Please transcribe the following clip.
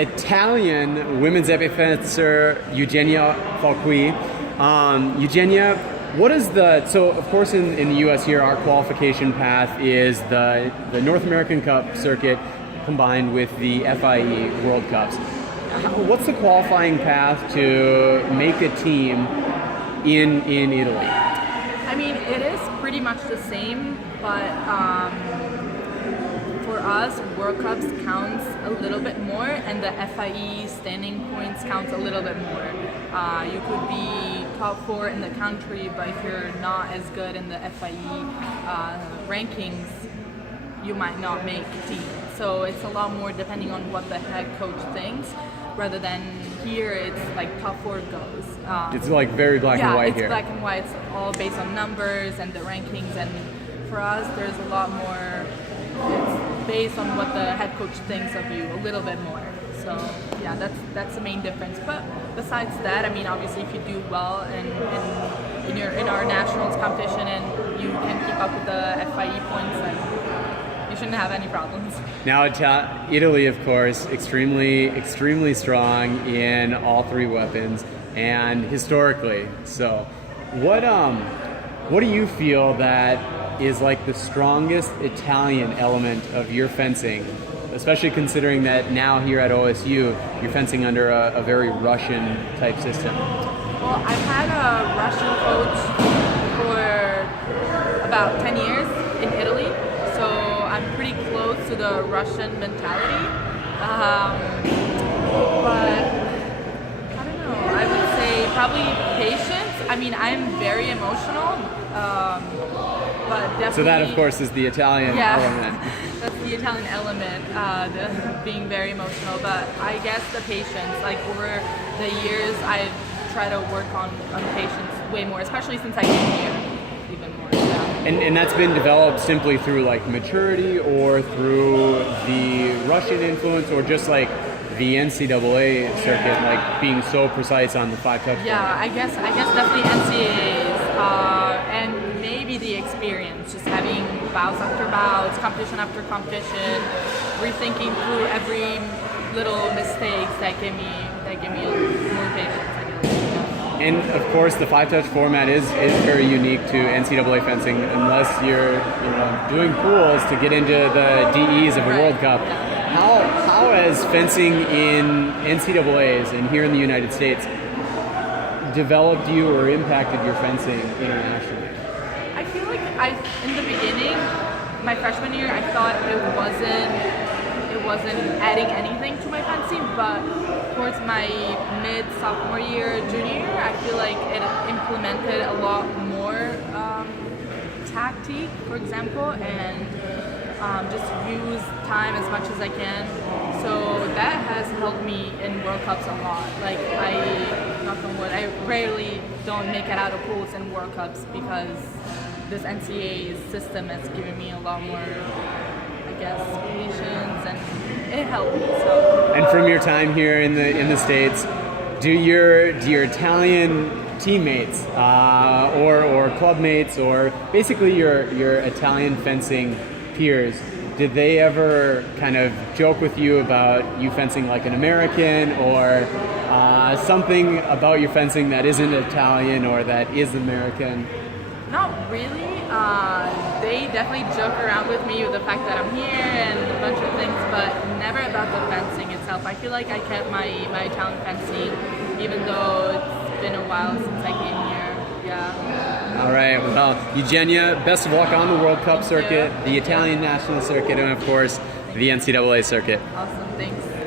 Italian women's epifencer Eugenia Falqui. Eugenia, what is so of course in the US here, our qualification path is the North American Cup circuit combined with the FIE World Cups. What's the qualifying path to make a team in Italy? I mean, it is pretty much the same, but for us, World Cups counts a little bit more, and the FIE standing points counts a little bit more. You could be top 4 in the country, but if you're not as good in the FIE rankings, you might not make the team. So it's a lot more depending on what the head coach thinks, rather than here it's like top 4 goes. It's like very black and white here. Yeah, it's black and white. It's all based on numbers and the rankings, and for us there's a lot more, it's based on what the head coach thinks of you a little bit more. So yeah, that's the main difference. But besides that, I mean, obviously if you do well in our nationals competition and you can keep up with the FIE points, then you shouldn't have any problems. Now, Italy, of course, extremely strong in all 3 weapons, and historically. So, what do you feel that is like the strongest Italian element of your fencing, especially considering that now here at OSU you're fencing under a very Russian type system? Well, I've had a Russian coach for about 10 years in Italy, so I'm pretty close to the Russian mentality. But I don't know, I would say probably patience. I mean, I'm very emotional, but definitely... So that, of course, is the Italian element. That's the Italian element, the being very emotional. But I guess the patience, like over the years, I've tried to work on patience way more, especially since I came here, even more. Yeah. And that's been developed simply through like maturity, or through the Russian influence, or just like the NCAA circuit, like being so precise on the 5-touch. Yeah, I guess definitely NCAAs, and maybe the experience, just having bouts after bouts, competition after competition, rethinking through every little mistakes that give me more patience. And of course, the 5-touch format is very unique to NCAA fencing, unless you're doing pools to get into the DEs of a World Cup. Yeah. How has fencing in NCAAs and here in the United States developed you or impacted your fencing internationally? I feel like in the beginning, my freshman year, I thought it wasn't adding anything to my fencing, but towards my mid-sophomore year, junior year, I feel like it implemented a lot more tactique, for example, and just use time as much as I can. So that has helped me in World Cups a lot. Like knock on wood, I rarely don't make it out of pools in World Cups because this NCAA system has given me a lot more, I guess, patience, and it helped me. So. And from your time here in the States, do your Italian teammates or club mates, or basically your Italian fencing peers, did they ever kind of joke with you about you fencing like an American, or something about your fencing that isn't Italian or that is American? Not really. They definitely joke around with me with the fact that I'm here and a bunch of things, but never about the fencing itself. I feel like I kept my Italian fencing, even though it's been a while since I came here. Yeah. All right. Well, Eugenia, best of luck on the World Cup circuit, the Italian national circuit, and of course, the NCAA circuit. Awesome. Thanks.